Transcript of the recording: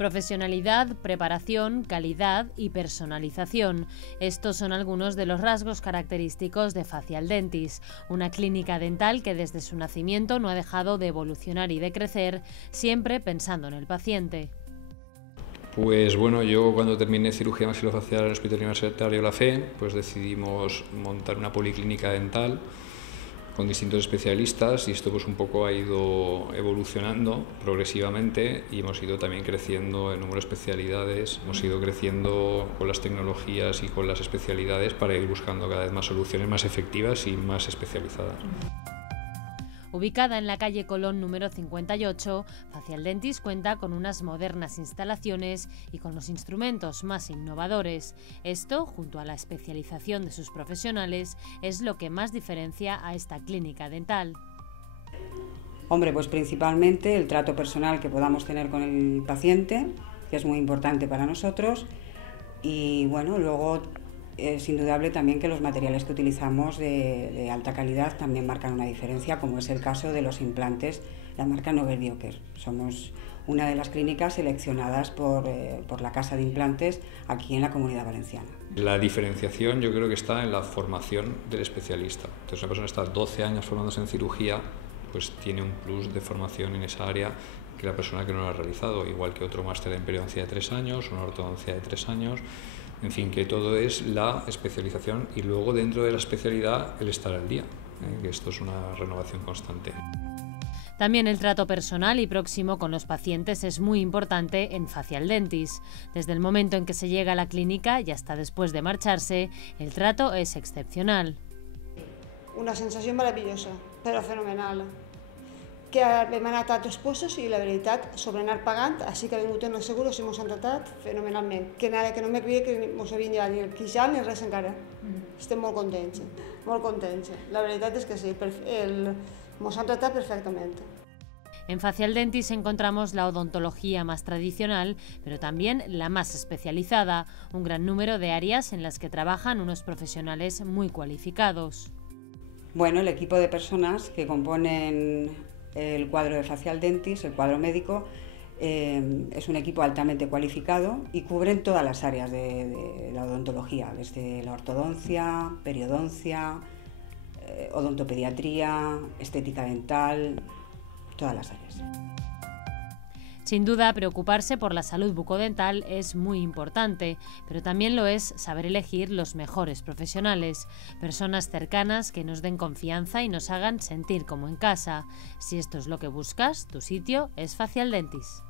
Profesionalidad, preparación, calidad y personalización. Estos son algunos de los rasgos característicos de Facial Dentis, una clínica dental que desde su nacimiento no ha dejado de evolucionar y de crecer, siempre pensando en el paciente. Pues bueno, yo cuando terminé cirugía maxilofacial en el Hospital Universitario La Fe, pues decidimos montar una policlínica dental con distintos especialistas y esto pues un poco ha ido evolucionando progresivamente y hemos ido también creciendo en número de especialidades, hemos ido creciendo con las tecnologías y con las especialidades para ir buscando cada vez más soluciones más efectivas y más especializadas. Ubicada en la calle Colón número 58, Facial Dentis cuenta con unas modernas instalaciones y con los instrumentos más innovadores. Esto, junto a la especialización de sus profesionales, es lo que más diferencia a esta clínica dental. Hombre, pues principalmente el trato personal que podamos tener con el paciente, que es muy importante para nosotros, y bueno, luego es indudable también que los materiales que utilizamos de alta calidad también marcan una diferencia, como es el caso de los implantes, la marca Novelbioker. Somos una de las clínicas seleccionadas por la Casa de Implantes aquí en la Comunidad Valenciana. La diferenciación yo creo que está en la formación del especialista. Entonces, una persona está 12 años formándose en cirugía, pues tiene un plus de formación en esa área que la persona que no lo ha realizado, igual que otro máster en periodoncia de 3 años, una ortodoncia de 3 años. En fin, que todo es la especialización y luego dentro de la especialidad el estar al día, que esto es una renovación constante. También el trato personal y próximo con los pacientes es muy importante en Facial Dentis. Desde el momento en que se llega a la clínica y hasta después de marcharse, el trato es excepcional. Una sensació meravellosa, però fenomenal. Que hem anat a altres puestos i la veritat, sobre anar pagant, així que ha vingut en el seguro, ens han tratat fenomenalment. Que no me creia que ens havien llevat ni el queixal ni res encara. Estem molt contents, molt contents. La veritat és que sí, ens han tratat perfectament. En Facial Dentis encontramos la odontología más tradicional, pero también la más especializada, un gran número de áreas en las que trabajan unos profesionales muy cualificados. Bueno, el equipo de personas que componen el cuadro de Facial Dentis, el cuadro médico, es un equipo altamente cualificado y cubren todas las áreas de la odontología, desde la ortodoncia, periodoncia, odontopediatría, estética dental, todas las áreas. Sin duda, preocuparse por la salud bucodental es muy importante, pero también lo es saber elegir los mejores profesionales, personas cercanas que nos den confianza y nos hagan sentir como en casa. Si esto es lo que buscas, tu sitio es Facial Dentis.